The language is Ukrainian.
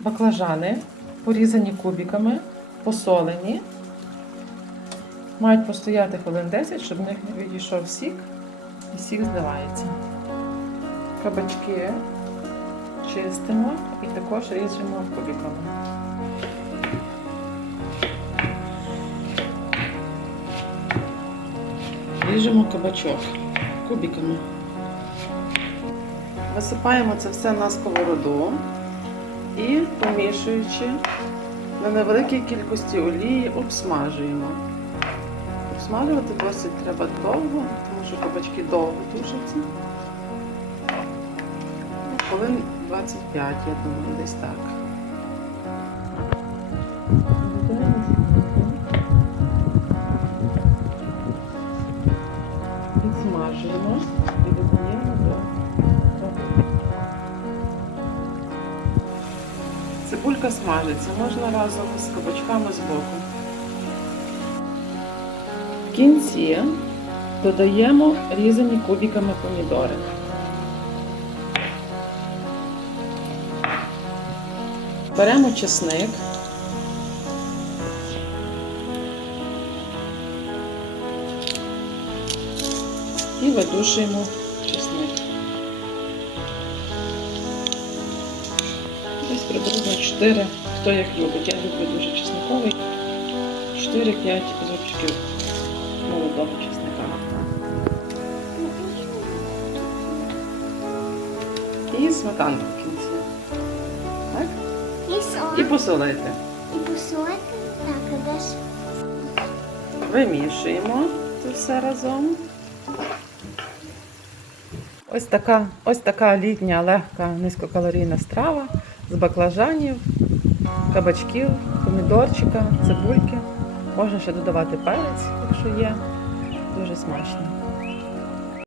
Баклажани порізані кубиками, посолені. Мають постояти хвилин 10, щоб в них відійшов сік, і сік зливається. Кабачки чистимо і також ріжемо кубиками. Ріжемо кабачок кубиками. Висипаємо це все на сковороду і, помішуючи на невеликій кількості олії, обсмажуємо. Обсмажувати досить треба довго, тому що кабачки довго тушаться. Хвилин 25, я думаю, десь так. Підсмажуємо і додаємо Цибулька смажиться, можна разом з кабачками з боку. В кінці додаємо різані кубиками помідори. Беремо чесник. І видушуємо чесник. Приблизно 4, хто як любить. Я люблю дуже чесниковий. 4-5 зубчиків молодого чесника. І сметанку в кінці. Так? І соль. І посолити. І посолити. Так, а де? Вимішуємо це все разом. Ось така, ось така літня легка низькокалорійна страва з баклажанів, кабачків, помідорчика, цибульки. Можна ще додавати перець, якщо є. Дуже смачно.